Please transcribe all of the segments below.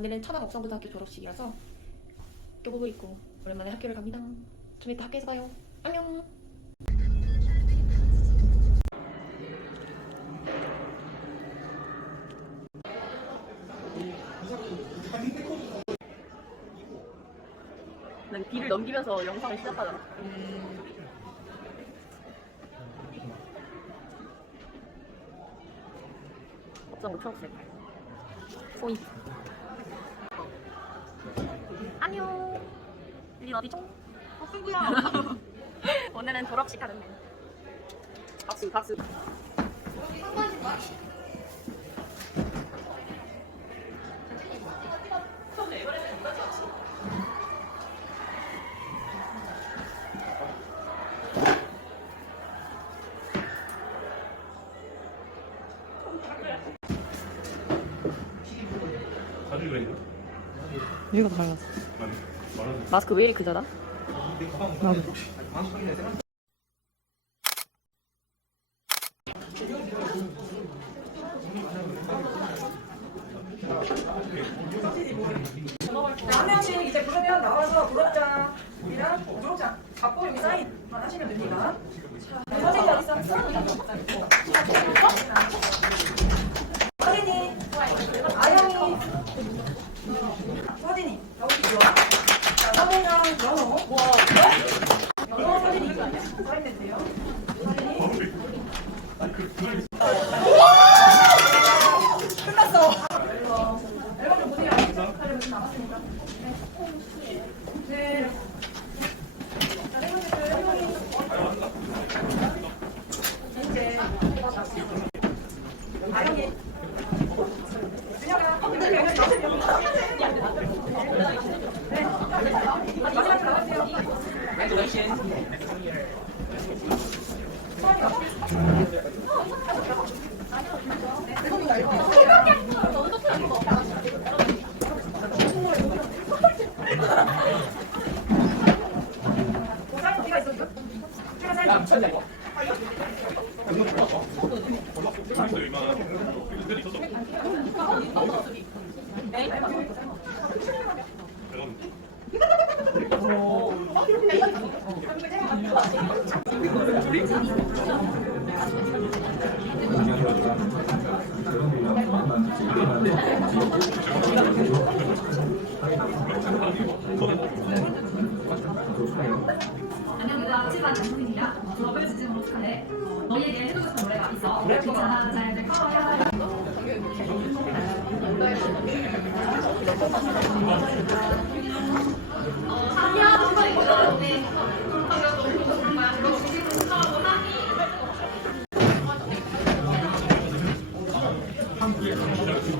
오늘은 천안 옥성고등학교 졸업식이라서 교복을 입고 오랜만에 학교를 갑니다. 좀 이따 학교에서 봐요. 안녕. 난 뒤를 넘기면서 영상을 시작하잖아. 옥상으로 초록색. 포인트. 안녕. 우리 어디죠? 어, 승구야. 오늘은 졸업식 하는 날. 박수, 박수. 자주 그랬나? 여기가 더. 말하는 마스크 왜 이리? 한 명씩 이제 부르면 나와서 부럽장이랑 부럽장 갖고 여기 사인만 하시면 됩니다. 자, 선생님 어디 있어? 서 서진이 여기 들어와. 자, 서진이랑 연호. 연호 서진이 사인해도 돼요. 서진이. 끝났어. 앨범 좀 보세요. 하려면 나왔으니까. 네. 자, 세 번째 그 할머니. 이제 아영이. 준혁아. 네, 마지막 나와주세요. 고사님 어 안녕하세요. 치반 연습입니다. 졸업을 지지 못하네. 너희에게 해주고 싶은 노래가 있어. 괜찮아, 잘 커야. 지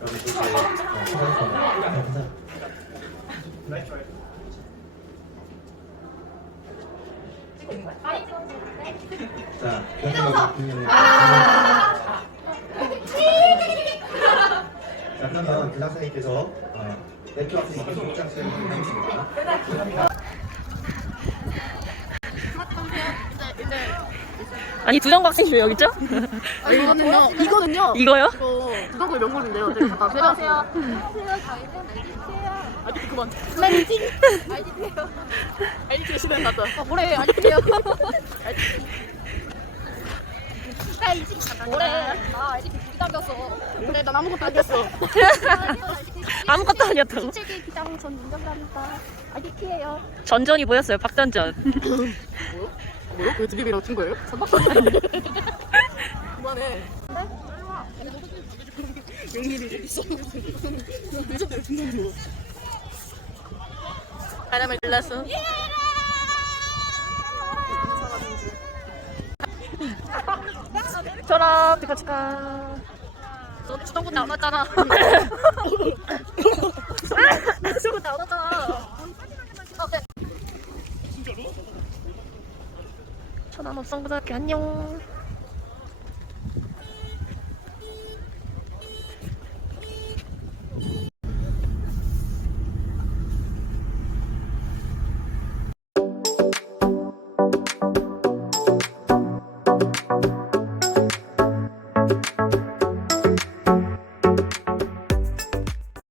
도시에 수고하셨습니다. 자, 연습 김연애. 자, 그러면 그 학생님께서 어, 학생님께 입장 수행을 해주십니다. 아니 두장 학생이 왜 여기 있죠? 이거는요. 이거는요. 이거요? 이거 부산고의 명물인데요. 저기 잠깐 안녕하세요. 아이디 그만. 렌징. 아이디 시간 났다. 아 뭐래? 아이디요. 뭐래? 아 아이디 부담겼어. 그래 난 아무것도 안 했어. 아무것도 아니었다고. 책의 기장 전. 아이디 키예요. 전전이 보였어요. 박전전. 뭐요? 그 드립이랑 친 거예요? 그만해. 용일이 여기 있어. 늦었대요, 중간으로. 바람을. 졸업 축하 축하. 너 주동군 나왔잖아. 주동군 나왔잖아. 천안 업성고등학교 안녕.